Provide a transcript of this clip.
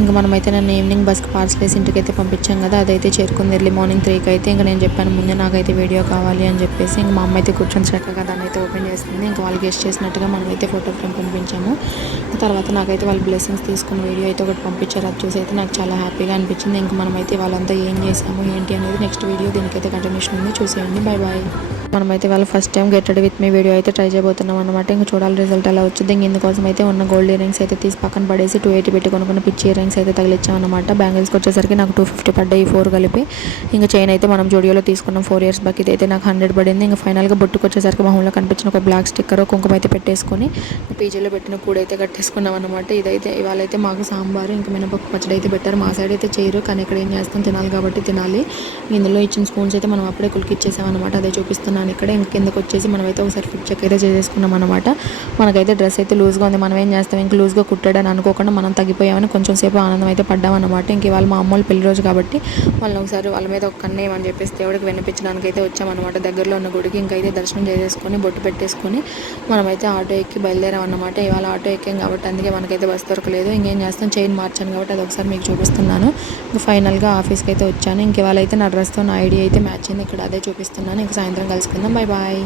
ఇంక మనమైతే నన్ను ఈవినింగ్ బస్కి పార్సల్ వేసి ఇంటికైతే పంపించాం కదా, అదైతే చేరుకుంది ఎర్లీ మార్నింగ్ 3కి అయితే. ఇంక నేను చెప్పాను ముందే నాకైతే వీడియో కావాలి అని చెప్పేసి. ఇంక మా అమ్మ అయితే కూర్చొని చక్కగా దాన్ని అయితే ఓపెన్ చేస్తుంది. ఇంకా వాళ్ళు గెస్ట్ చేసినట్టుగా మనమైతే ఫోటో ఫ్రేమ్ పంపించాము. తర్వాత నాకైతే వాళ్ళు బ్లెస్సింగ్స్ తీసుకుని వీడియో అయితే ఒకటి పంపించారు. అది చూసి అయితే నాకు చాలా హ్యాపీగా అనిపించింది. ఇంక మనమైతే వాళ్ళంతా ఏం చేసాము ఏంటి అనేది నెక్స్ట్ వీడియో దీనికైతే కంటిన్యూషన్ ఉంది, చూసేయండి. Bye bye. మనమైతే వాళ్ళు first time get ready with me video అయితే ట్రై చేయబోతున్నాం అనమాట. ఇంక చూడాలి రిజల్ట్ ఎలా వచ్చింది. ఇంక ఇందుకోసం అయితే ఉన్న గోల్డ్ ఇయర్ రింగ్స్ అయితే తీసి పక్కన పడేసి 280 పెట్టి కొనుక్కున్న పిచ్చి ఇయర్ రింగ్స్ అయితే తగిలిచ్చాం అనమాట. బ్యాంగిల్స్కి వచ్చేసరికి నాకు 250 పడ్డాయి, 4 కలిపి. ఇంకా చైన్ అయితే మనం జూడియోలో తీసుకున్నాం 4 ఇయర్స్ బ్యాక్, ఇది అయితే నాకు 100 పడింది. ఇంకా ఫైనల్గా బొట్టుకు వచ్చేసరికి మొహంలో కనిపించిన ఒక బ్లాక్ స్టిక్కర్ కుంకుమ అయితే పెట్టేసుకొని పీజీలో పెట్టిన కూడైతే కట్టేసుకున్నాం అనమాట. ఇదైతే ఇవాళైతే మాకు సాంబారు ఇంకా మినపప్పు పచ్చడి అయితే పెట్టారు. మా సైడ్ అయితే చేయరు, కానీ ఇక్కడ ఏం చేస్తాం, తినాలి కాబట్టి తినాలి. ఇందులో ఇచ్చిన స్పూన్స్ అయితే మనం అప్పుడే కులికి ఇచ్చేసాం అనమాట. అదే చూపిస్తున్నాను ఇక్కడ. ఇంక కిందకు వచ్చేసి మనమైతే ఒకసారి ఫిట్ చెక్ అయితే చేసేసుకున్నాం అనమాట. మనకైతే డ్రెస్ అయితే లూజ్గా ఉంది, మనం ఏం చేస్తాం, ఇంక లూజ్గా కుట్టాడని అనుకోకుండా మనం తగ్గిపోయామని కొంచెం సేపు ఆనందం అయితే పడ్డామన్నమాట. ఇంక ఇవాళ మా అమ్మోళ్ళు పెళ్లి రోజు కాబట్టి వాళ్ళని ఒకసారి వాళ్ళ మీద ఒక కన్నేయమని చెప్పేసి దేవుడికి వినిపించడానికి అయితే వచ్చామన్నమాట. దగ్గరలో ఉన్న గుడికి ఇంకైతే దర్శనం చేసేసుకొని బొట్టు పెట్టేసుకొని మనమైతే ఆటో ఎక్కి బయలుదేరాం అన్నమాట. ఇవాళ ఆటో ఎక్కాం కాబట్టి అందుకే మనకైతే బస్ దొరకలేదు. ఇంకేం చేస్తాం, చైన్ మార్చాను కాబట్టి అది ఒకసారి మీకు చూపిస్తున్నాను. ఇంక ఫైనల్గా ఆఫీస్కి అయితే వచ్చాను. ఇంక ఇవాళ అయితే నా డ్రెస్తో నా ఐడియా అయితే మ్యాచ్ అయింది. ఇక్కడ అదే చూపిస్తున్నాను. ఇంక సాయంత్రం కలుసుకుందాం. Bye bye.